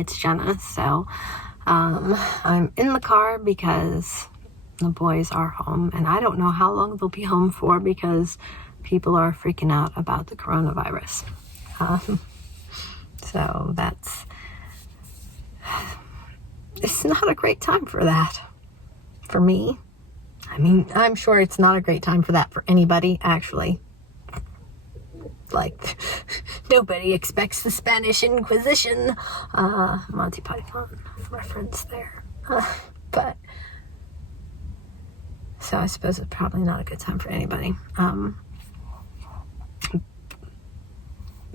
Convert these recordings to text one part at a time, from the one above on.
it's Jenna. So I'm in the car because the boys are home, and I don't know how long they'll be home for because people are freaking out about the coronavirus. So it's not a great time for that for me. I mean, I'm sure it's not a great time for that for anybody, actually. Like, nobody expects the Spanish Inquisition. Monty Python reference there. But, so I suppose it's probably not a good time for anybody.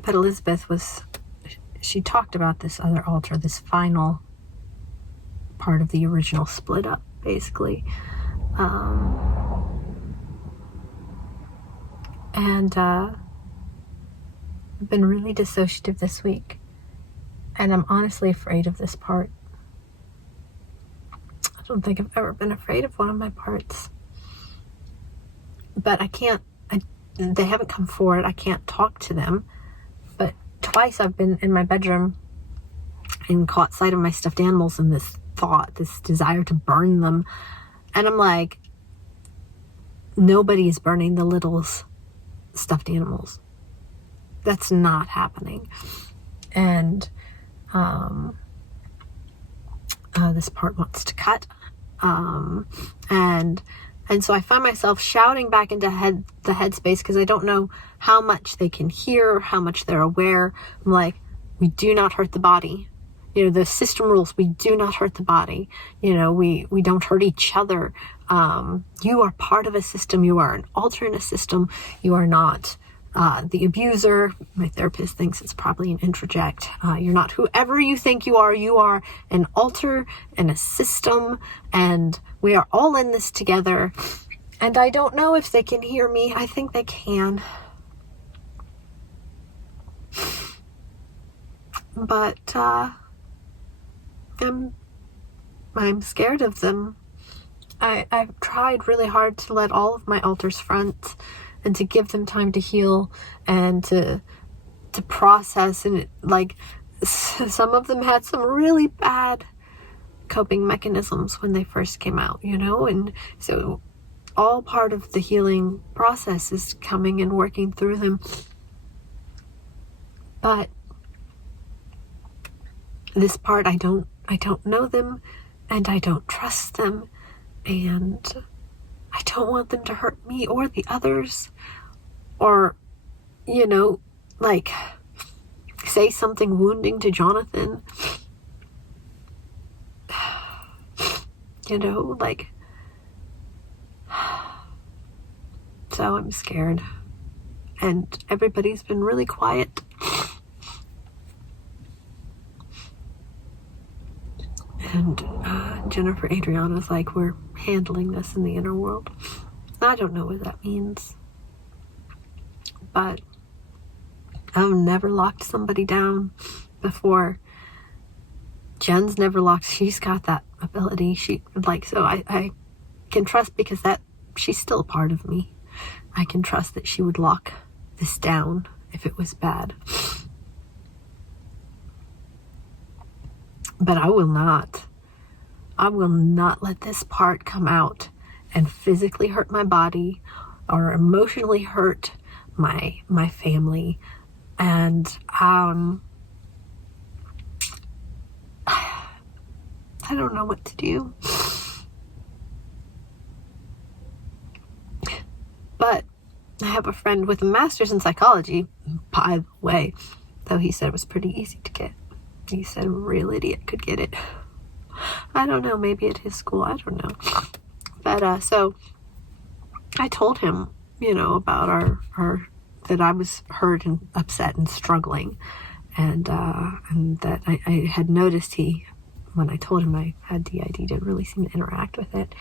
But Elizabeth she talked about this other altar, this final part of the original split up, basically. I've been really dissociative this week, and I'm honestly afraid of this part. I don't think I've ever been afraid of one of my parts, but they haven't come forward. I can't talk to them, but twice I've been in my bedroom and caught sight of my stuffed animals and this desire to burn them, and I'm like, nobody is burning the littles stuffed animals. That's not happening. And this part wants to cut. And so I find myself shouting back into the headspace because I don't know how much they can hear, how much they're aware. I'm like, we do not hurt the body. You know, the system rules, we do not hurt the body. You know, we don't hurt each other. You are part of a system. You are an alter in a system. You are not the abuser. My therapist thinks it's probably an introject. You're not whoever you think you are. You are an alter and a system, and we are all in this together. And I don't know if they can hear me. I think they can. But I'm scared of them. I've tried really hard to let all of my alters front and to give them time to heal and to process. And some of them had some really bad coping mechanisms when they first came out, you know, and so all part of the healing process is coming and working through them. But this part, I don't know them, and I don't trust them, and I don't want them to hurt me or the others, or, you know, like, say something wounding to Jonathan. You know, like, so I'm scared, and everybody's been really quiet. And Jennifer Adriana's like, we're handling this in the inner world. I don't know what that means. But I've never locked somebody down before. Jen's never locked. She's got that ability. So I can trust because she's still a part of me. I can trust that she would lock this down if it was bad. But I will not let this part come out and physically hurt my body or emotionally hurt my family. And I don't know what to do. But I have a friend with a master's in psychology, by the way, though he said it was pretty easy to get. He said a real idiot could get it. I don't know, maybe at his school, I don't know. But, so I told him, you know, about our that I was hurt and upset and struggling. And that I had noticed when I told him I had D.I.D, didn't really seem to interact with it.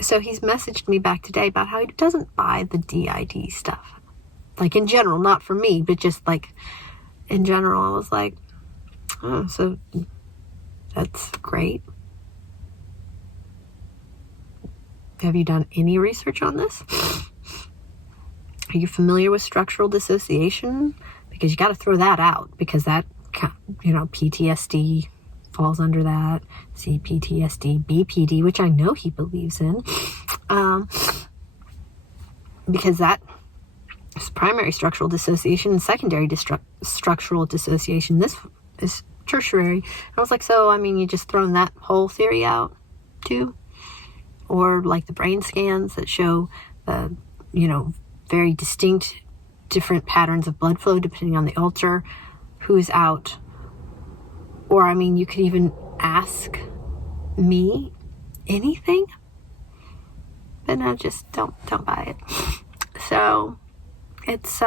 So he's messaged me back today about how he doesn't buy the D.I.D stuff. Like, in general, not for me, but just, like, in general. I was like, oh, so that's great. Have you done any research on this? Are you familiar with structural dissociation? Because you got to throw that out, because that PTSD falls under that, CPTSD, BPD, which I know he believes in, because that is primary structural dissociation and secondary structural dissociation. This is tertiary. I was like, so, I mean, you just thrown that whole theory out too? Or like the brain scans that show, very distinct, different patterns of blood flow depending on the alter, who's out. Or, I mean, you could even ask me anything, but no, just don't buy it. So it's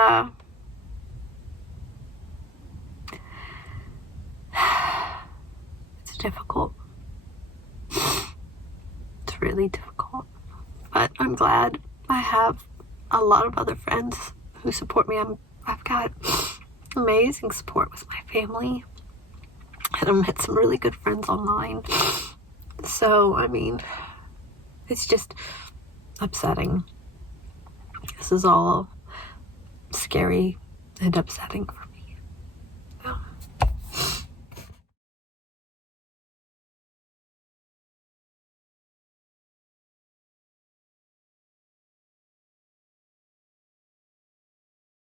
it's difficult. It's really difficult, but I'm glad I have a lot of other friends who support me. I've got amazing support with my family, and I've met some really good friends online. So, I mean, it's just upsetting. This is all scary and upsetting for